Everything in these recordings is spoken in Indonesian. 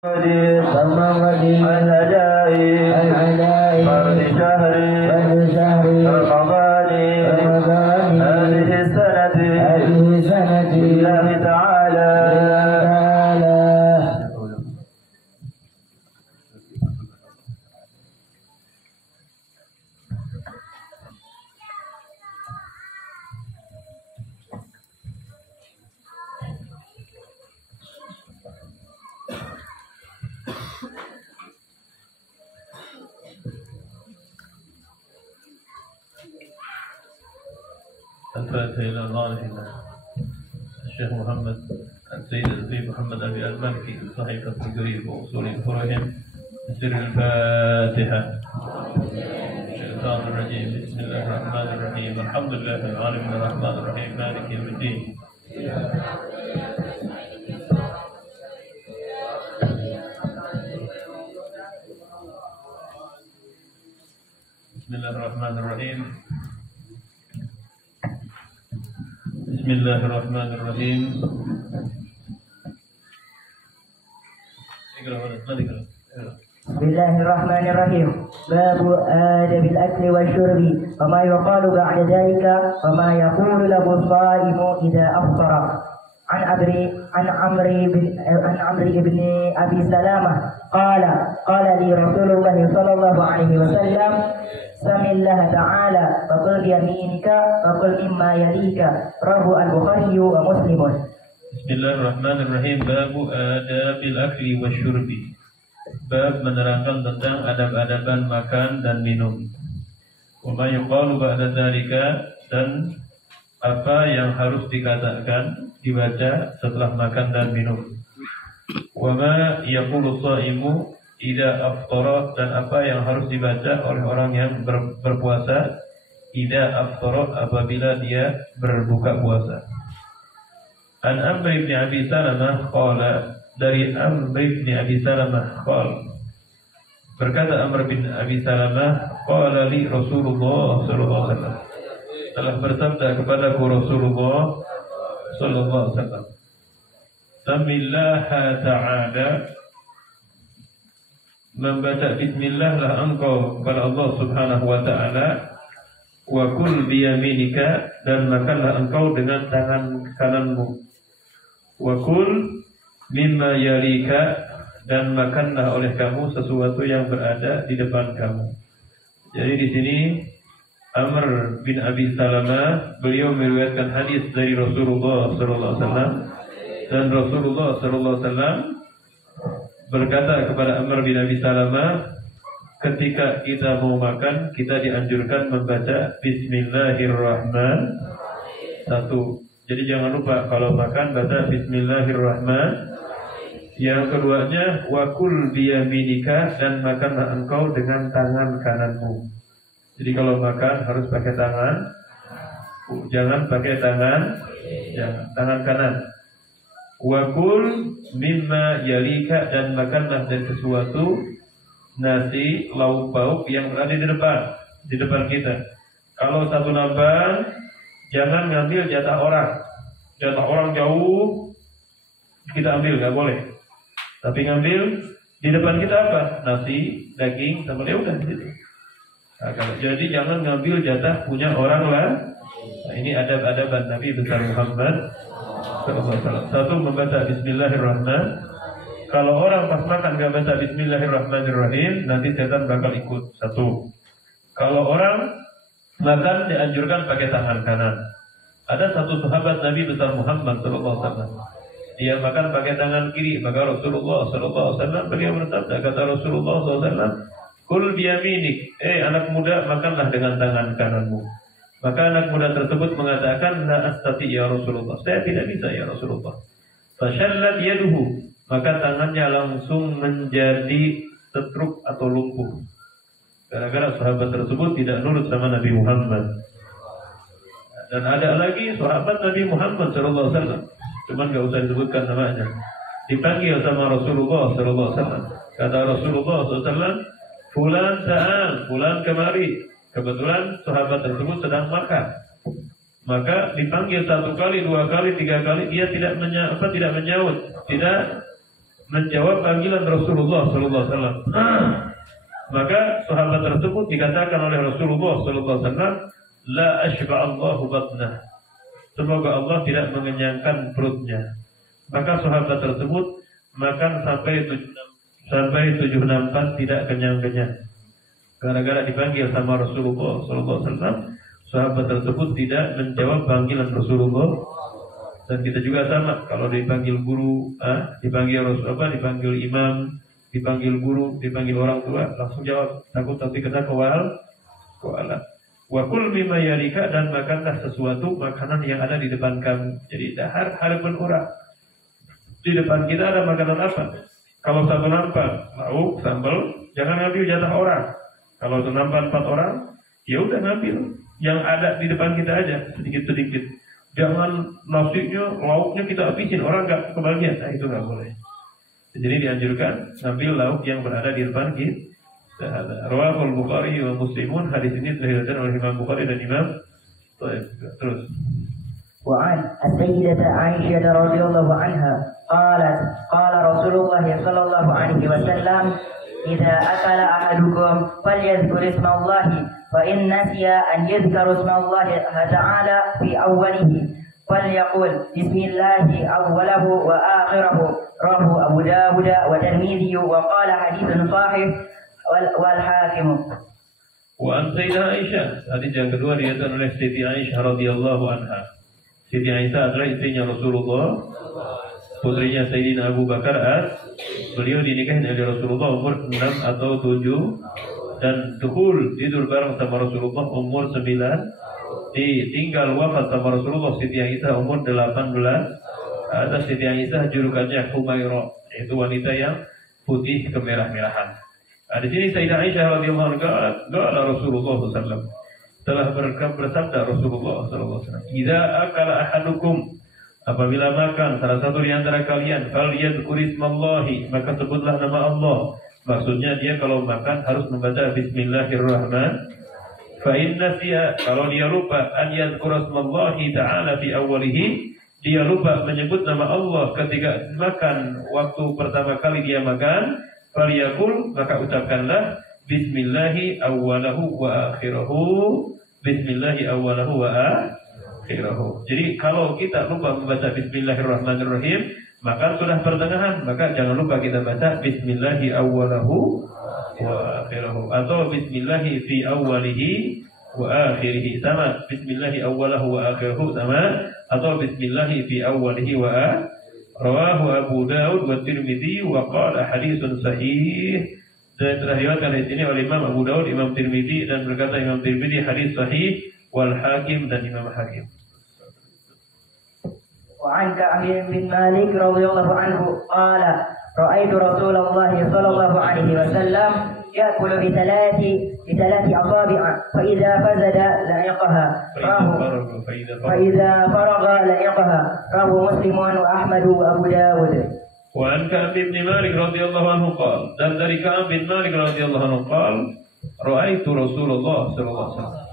الأداء فرد شهر رمضان هذه السنة لله تعالى. الفاتحة إلى الله الشيخ محمد السيد الزبيب محمد أبي المالكي صحيح التجريب وأصول الفرهم سر الفاتحة. الشيطان الرجيم. بسم الله الرحمن الرحيم. الحمد لله العالمين الرحمن الرحيم مالك يوم الدين. بسم الله الرحمن الرحيم. بسم الله الرحمن الرحيم. بسم الله الرحمن الرحيم. باب آداب الأكل والشرب وما يقال بعد ذلك وما يقول له الصائم إذا أفطر. عن عمرو بن أبي سلامة قال لي رسول الله صلى الله عليه وسلم سم الله تعالى فقل بيمينك فقل مما يليك. رواه البخاري ومسلم. بسم الله الرحمن الرحيم. باب آداب الأكل والشرب. Bab menerangkan tentang adab-adaban makan dan minum. Wa ma yuqalu ba'da dzalika, dan apa yang harus dikatakan, dibaca setelah makan dan minum. Wa ma yaqulu shaimu idza aftara, dan apa yang harus dibaca oleh orang yang berpuasa idza aftara, apabila dia berbuka puasa. An Amr bin Abi Salamah qala, dari Amr bin Abi Salamah berkata Amr bin Abi Salamah, qala li Rasulullah sallallahu alaihi wasallam, telah bersabda kepadaku Rasulullah sallallahu alaihi wasallam, Samillaha ta'ala, membaca bismillahlah engkau kepada Allah subhanahu wa ta'ala, wa kul biyaminika, dan makanlah engkau dengan tangan kananmu, wa kul mimma yalika, dan makanlah oleh kamu sesuatu yang berada di depan kamu. Jadi di sini Amr bin Abi Salamah, beliau meriwayatkan hadis dari Rasulullah sallallahu alaihi wasallam, dan Rasulullah sallallahu alaihi wasallam berkata kepada Amr bin Abi Salamah, ketika kita mau makan, kita dianjurkan membaca Bismillahirrahmanirrahim. Satu. Jadi jangan lupa kalau makan baca Bismillahirrahmanirrahim. Yang keduanya, wakul biyaminika, dan makanlah engkau dengan tangan kananmu. Jadi kalau makan harus pakai tangan, jangan pakai tangan kanan. Wakul mimma yalika, dan makanlah dari sesuatu, nasi, lauk pauk yang berada di depan kita. Kalau satu nampan, jangan ngambil jatah orang jauh kita ambil, nggak boleh. Tapi ngambil di depan kita apa? Nasi, daging, sama udah gitu. Nah, jadi jangan ngambil jatah punya orang lah. Nah, ini adab-adaban Nabi besar Muhammad sallallahu alaihi wasallam. Satu, membaca Bismillahirrahmanirrahim. Kalau orang pas makan nggak baca Bismillahirrahmanirrahim, nanti setan bakal ikut. Satu. Kalau orang makan dianjurkan pakai tangan kanan. Ada satu sahabat Nabi besar Muhammad sallallahu alaihi wasallam. Dia makan pakai tangan kiri, maka Rasulullah sallallahu alaihi wasallam beliau bersabda, kata Rasulullah sallallahu alaihi wasallam, "Kul biyaminik." Anak muda, makanlah dengan tangan kananmu. Maka anak muda tersebut mengatakan, "La astati ya Rasulullah." Saya tidak bisa ya Rasulullah. Fashallat yaduhu. Maka tangannya langsung menjadi setruk atau lumpuh. Gara-gara sahabat tersebut tidak nurut sama Nabi Muhammad. Dan ada lagi sahabat Nabi Muhammad sallallahu alaihi wasallam, cuman nggak usah disebutkan namanya, dipanggil sama Rasulullah sallallahu alaihi wasallam. Kata Rasulullah sallallahu alaihi wasallam, "Fulan sa'al, fulan kemari." Kebetulan sahabat tersebut sedang makan. Maka dipanggil satu kali, dua kali, tiga kali, dia tidak menyaut, tidak menjawab panggilan Rasulullah sallallahu alaihi wasallam. Maka sahabat tersebut dikatakan oleh Rasulullah sallallahu alaihi wasallam, la ashba Allahu batnah. Semoga Allah tidak mengenyangkan perutnya. Maka sahabat tersebut makan sampai 7 tidak kenyang-kenyang. Gara-gara dipanggil sama Rasulullah sallallahu alaihi wasallam, sahabat tersebut tidak menjawab panggilan Rasulullah. Dan kita juga sama, kalau dipanggil guru, dipanggil dipanggil imam, dipanggil guru, dipanggil orang tua, langsung jawab. Takut nanti kena kualat. Wa kul mimma yalika, dan makanlah sesuatu makanan yang ada di depan kamu. Jadi dahar harapan orang. Di depan kita ada makanan apa? Kalau satu nampak lauk, sambal, jangan ngambil jatah orang. Kalau itu nampak 4 orang, ya udah ngambil yang ada di depan kita aja, sedikit-sedikit. Jangan nasinya, lauknya kita habisin, orang nggak kebagian. Nah itu nggak boleh. Jadi dianjurkan ambil lauk yang berada di depan kita. Rawahul Bukhari wa Muslimun. Hadis ini telah diriwayatkan oleh Imam Bukhari dan Imam. Terus. وعن السيدة عائشة رضي الله عنها قالت قال رسول الله صلى الله عليه وسلم إذا أكل أحدكم فليذكر اسم الله فإن نسي أن يذكر اسم الله تعالى في أوله فليقل بسم الله أوله وآخره. رواه أبو داود والترمذي وقال حديث صحيح والحاكم. وعن سيدة عائشة, hadis yang kedua diriwayatkan oleh Siti Aisyah radhiyallahu anha. Siti Aisyah adalah istrinya Rasulullah, putrinya Sayyidina Abu Bakar beliau dinikahi oleh Rasulullah umur 6 atau 7 dan tidur bareng sama Rasulullah umur 9, ditinggal wafat sama Rasulullah Siti Aisyah umur 18. Ada Siti Aisyah julukannya Humairah, yaitu wanita yang putih kemerah-merahan. Di sini Sayyidah Aisyah radhiyallahu anha qala Rasulullah sallallahu alaihi wasallam, telah bersabda Rasulullah sallallahu alaihi wasallam, "Idza akala ahadukum," apabila makan salah satu di antara kalian, "falyadhkur ismallahi," maka sebutlah nama Allah. Maksudnya dia kalau makan harus membaca bismillahirrahmanirrahim. Fa in nasiya, kalau dia lupa, an yadhkur ismallahi ta'ala fi awwalihi, dia lupa menyebut nama Allah ketika makan, waktu pertama kali dia makan, falyaqul, maka ucapkanlah bismillahi awwalahu wa akhirahu. Bismillahi awwalahu wa akhirahu. Jadi kalau kita lupa membaca bismillahirrahmanirrahim, maka sudah pertengahan, maka jangan lupa kita baca bismillahi awwalahu wa akhirahu, atau bismillahi fi awwalihi wa akhirihi, sama bismillahi awwalahu wa akhirahu sama, atau bismillahi fi awwalihi wa akhirihi. Rawahu Abu Daud wa Tirmidzi wa qala haditsun sahih. Dan telah diriwayatkan di sini oleh Imam Abu Daud, Imam Tirmidzi, dan berkata Imam Tirmidzi hadis sahih, wal Hakim, dan Imam Hakim. وعن كعب بن مالك رضي الله عنه قال رأيت رسول الله صلى الله عليه وسلم يأكل بثلاث أصابع فإذا فزد لعقها فإذا فرغ لعقها. رواه مسلم وأحمد وأبو داود. وعن كعب بن مالك رضي الله عنه قال, dan dari Ka'ab bin Malik radhiyallahu anhu qal, ra'aitu Rasulullah sallallahu alaihi wasallam.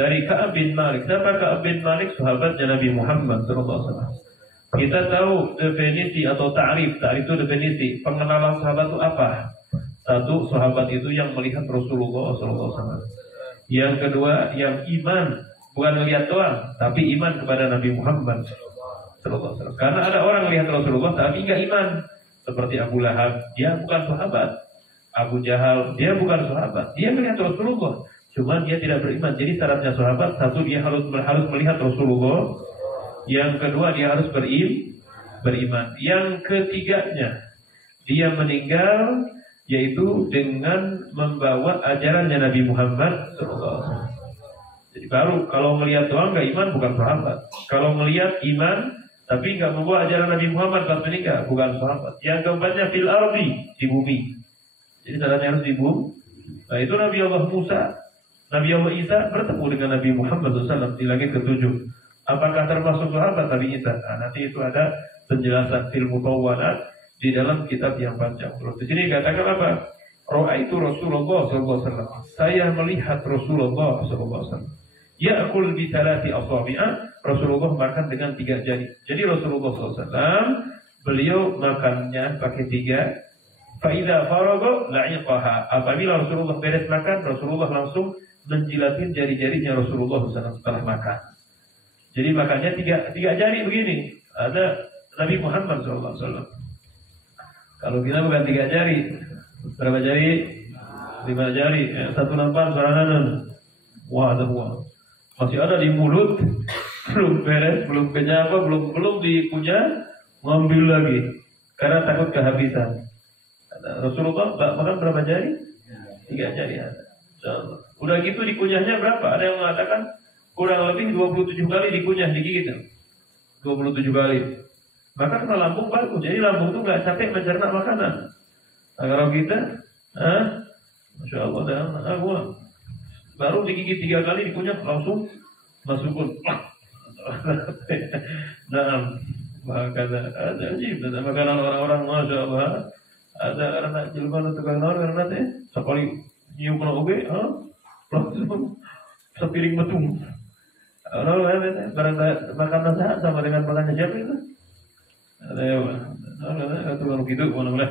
Dari Ka'ab bin Malik. Siapa Ka'ab bin Malik? Sahabatnya Nabi Muhammad sallallahu alaihi wasallam. Kita tahu definisi atau ta'rif itu definisi. Pengenalan sahabat itu apa? Satu, sahabat itu yang melihat Rasulullah sallallahu alaihi wasallam. Yang kedua, yang iman, bukan melihat doang, tapi iman kepada Nabi Muhammad sallallahu alaihi wasallam. Karena ada orang melihat Rasulullah tapi enggak iman. Seperti Abu Lahab, dia bukan sahabat. Abu Jahal, dia bukan sahabat. Dia melihat Rasulullah, cuma dia tidak beriman. Jadi syaratnya sahabat, satu, dia harus melihat Rasulullah. Yang kedua, dia harus beriman. Yang ketiganya, dia meninggal yaitu dengan membawa ajarannya Nabi Muhammad SAW. Jadi baru kalau melihat doang nggak iman, bukan sahabat. Kalau melihat iman tapi nggak membawa ajaran Nabi Muhammad pas meninggal, bukan sahabat. Yang keempatnya fil ardi, di bumi. Jadi syaratnya harus di bumi. Nah itu Nabi Allah Musa, Nabi Allah Isa bertemu dengan Nabi Muhammad SAW di langit ketujuh. Apakah termasuk sahabat Nabi Isa? Nah, nanti itu ada penjelasan fil mutawwalat di dalam kitab yang panjang. Di sini katakan apa? Ra'aitu Rasulullah SAW. Saya melihat Rasulullah SAW. Ya'kul bi thalathi asabi'a. Rasulullah makan dengan 3 jari. Jadi Rasulullah SAW beliau makannya pakai 3. Faida farago la'iqaha. Apabila Rasulullah beres makan, Rasulullah langsung menjilatin jari-jarinya Rasulullah setelah makan. Jadi makannya 3 jari begini. Ada Nabi Muhammad SAW. Kalau kita bukan 3 jari, berapa jari? 5 jari. Satu nampan sorangan. Wah, ada buah. Masih ada di mulut, belum beres, belum kenyang, belum dikunyah, ngambil lagi karena takut kehabisan. Rasulullah makan berapa jari? 3 jari ada. Udah gitu dikunyahnya berapa? Ada yang mengatakan kurang lebih 27 kali dikunyah, digigit. 27 kali. Maka karena lambung bagus, jadi lambung itu nggak capek mencerna makanan. Nah, kalau kita, Masya Allah, baru digigit 3 kali dikunyah langsung masukun. Nah, ada ajib, ada makanan orang-orang Masya Allah. Ada anak jelma tukang naon karena teh sekali nyium kena oge, langsung sepiring betung. Orang lain barang makanan sehat sama dengan makannya siapa itu? Ada ya, tukang gitu, mana.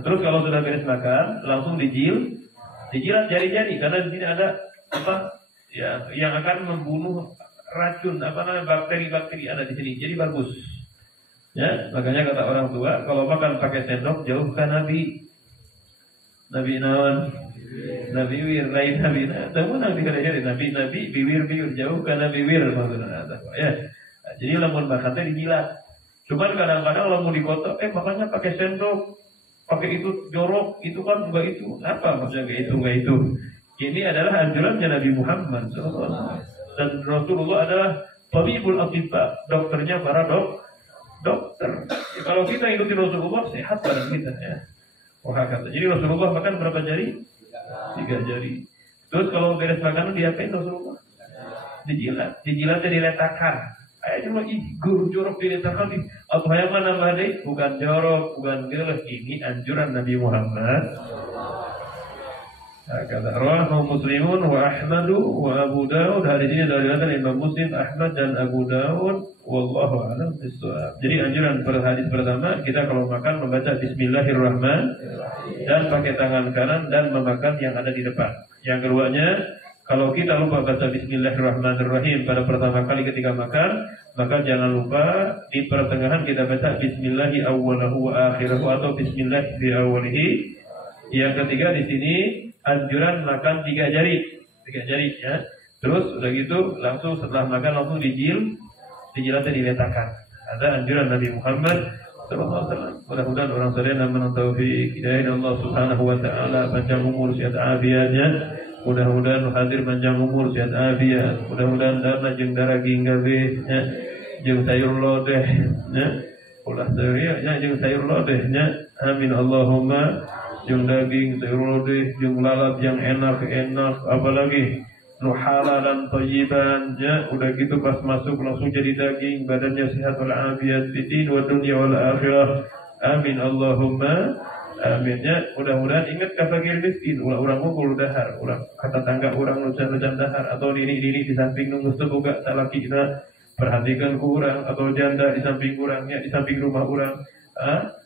Terus kalau sudah beres makan, langsung dijilat jari-jari karena di sini ada apa? Ya, yang akan membunuh racun bakteri-bakteri ada di sini. Jadi bagus. Ya, makanya kata orang tua, kalau makan pakai sendok jauhkan Nabi naon, Nabi wir, lain Nabi. Tahu Nabi kada Nabi biwir jauhkan Nabi wir maksudnya. Ya, jadi lamun makan teh dijilat. Cuman kadang-kadang lamun dikotok, makannya pakai sendok, pakai itu jorok, itu kan enggak itu. Apa maksudnya enggak itu? Ini adalah anjurannya Nabi Muhammad SAW. Dan Rasulullah adalah tabibul atibba, dokternya para dokter. Ya, kalau kita ikuti Rasulullah sehat badan kita ya. Wah kata. Jadi Rasulullah makan berapa jari? 3 jari. Terus kalau beres makanan diapain Rasulullah? Dijilatnya diletakkan. Ayo cuma guru jorok diletakkan. Apa yang mana nambah? Bukan jorok, bukan geles. Ini anjuran Nabi Muhammad. Kata rawahu Muslimun wa Ahmadu wa Abu Dawud. Hari ini dari Imam Muslim, Ahmad dan Abu Dawud. Wallahu a'lam bishawab. Jadi anjuran pada hadis pertama, kita kalau makan membaca Bismillahirrahmanirrahim dan pakai tangan kanan dan memakan yang ada di depan. Yang keduanya, kalau kita lupa baca Bismillahirrahmanirrahim pada pertama kali ketika makan, maka jangan lupa di pertengahan kita baca Bismillahi awwalahu wa akhirahu atau Bismillah fi awwalihi. Yang ketiga di sini anjuran makan 3 jari ya. Terus udah gitu langsung setelah makan langsung dijilatnya diletakkan. Ada anjuran Nabi Muhammad sallallahu alaihi wasallam. Mudah-mudahan orang saleh menang taufik hidayah Allah Subhanahu wa taala, panjang umur sehat afiatnya. Mudah-mudahan hadir panjang umur sehat afiat. Mudah-mudahan dana jeung daraging gawe nya jeung sayur lodeh nya. Ulah ya jeung sayur lodeh nya. Amin Allahumma. Jeung daging sayur lodeh jeung lalap yang enak apalagi halalan thayyiban ya. Udah gitu pas masuk langsung jadi daging, badannya sehat wal afiat fid wa dunya wal akhirah. Amin Allahumma amin ya. Mudah-mudahan ingat ka fakir miskin, urang ngukul dahar, urang kata tangga urang nucan dahar atau diri di samping nu geus boga salakina perhatikan ku urang atau janda di samping urangnya, di samping rumah urang.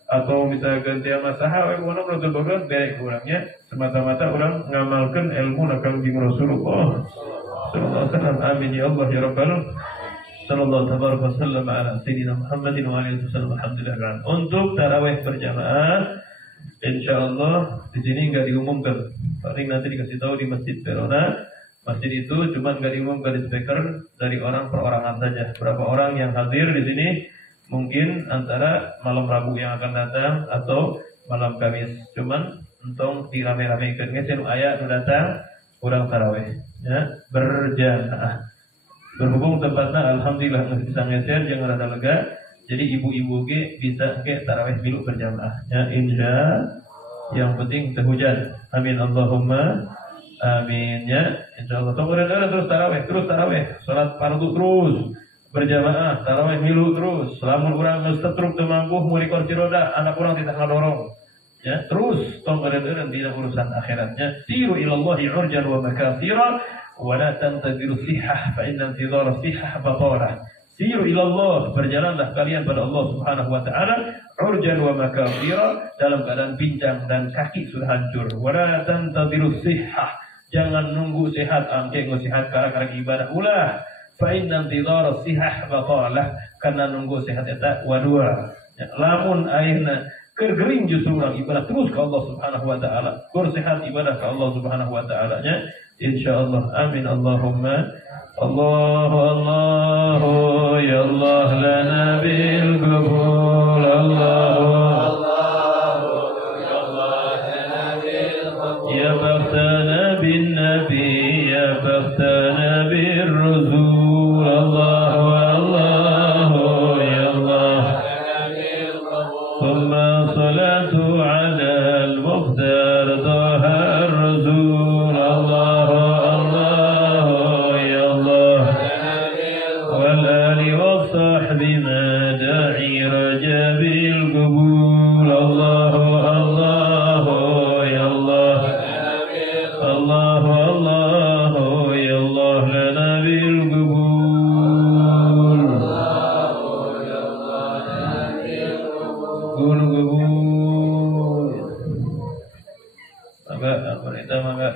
Atau misalkan dia masalah orang Rasul boga baik orangnya semata-mata orang ngamalkan ilmu nakal di Rasulullah sallallahu alaihi wasallam. Amin ya Allah ya rabbal sallallahu tabaraka wasallam ala sayyidina Muhammadin wa alihi wasallam. Alhamdulillah. Untuk tarawih berjamaah insyaallah di sini enggak diumumkan. Paling nanti dikasih tahu di Masjid Verona. Masjid itu cuma enggak diumumkan di speaker, dari orang per orangan saja. Berapa orang yang hadir di sini? Mungkin antara malam Rabu yang akan datang atau malam Kamis. Cuman untung dirame-ramekeun ge nu aya nu datang urang tarawih ya berjamaah. Berhubung tempatnya alhamdulillah bisa ngeser jeung rada lega. Jadi ibu-ibu ge bisa ge tarawih milu berjamaah. Ya insya yang penting teu hujan. Amin Allahumma amin ya. Insyaallah terus tarawih, salat fardu terus. Berjamaah, tarawih milu terus. Selamun urang geus tetruk teu mampu meuli kursi roda, anak urang ditengah dorong. Ya, terus tong eureun dina urusan akhiratnya. Siru ilallahi urjan wa makasira wa la tantaziru sihah fa inna intizara sihah batalah. Siru ilallah, berjalanlah kalian pada Allah Subhanahu wa taala, urjan wa makafira, dalam keadaan bincang dan kaki sudah hancur. Wala tantadhiru sihhah, jangan nunggu sehat, angke sehat karena ibadah ulah. Fa inna intidhara sihhah batalah, karena nunggu sehat eta wadua. Lamun ayeuna keur gering justru urang ibadah terus ke Allah Subhanahu wa taala. Kur sehat ibadah ke Allah Subhanahu wa taala nya insyaallah. Amin Allahumma. Allah ya Allah lana bil qabul. Allah ya baghtana bin nabi, ya baghtana bir rasul. Allah ya Allah. Thumma salatu ala al-mukhtar taha ar-rasul. Allah ya Allah. Wal ali wa sahbi ma da'i raja bil qabul. Allah ya Allah. Allah ya Allah lana bil qabul. Qabul. Mangga, pemerintah mangga.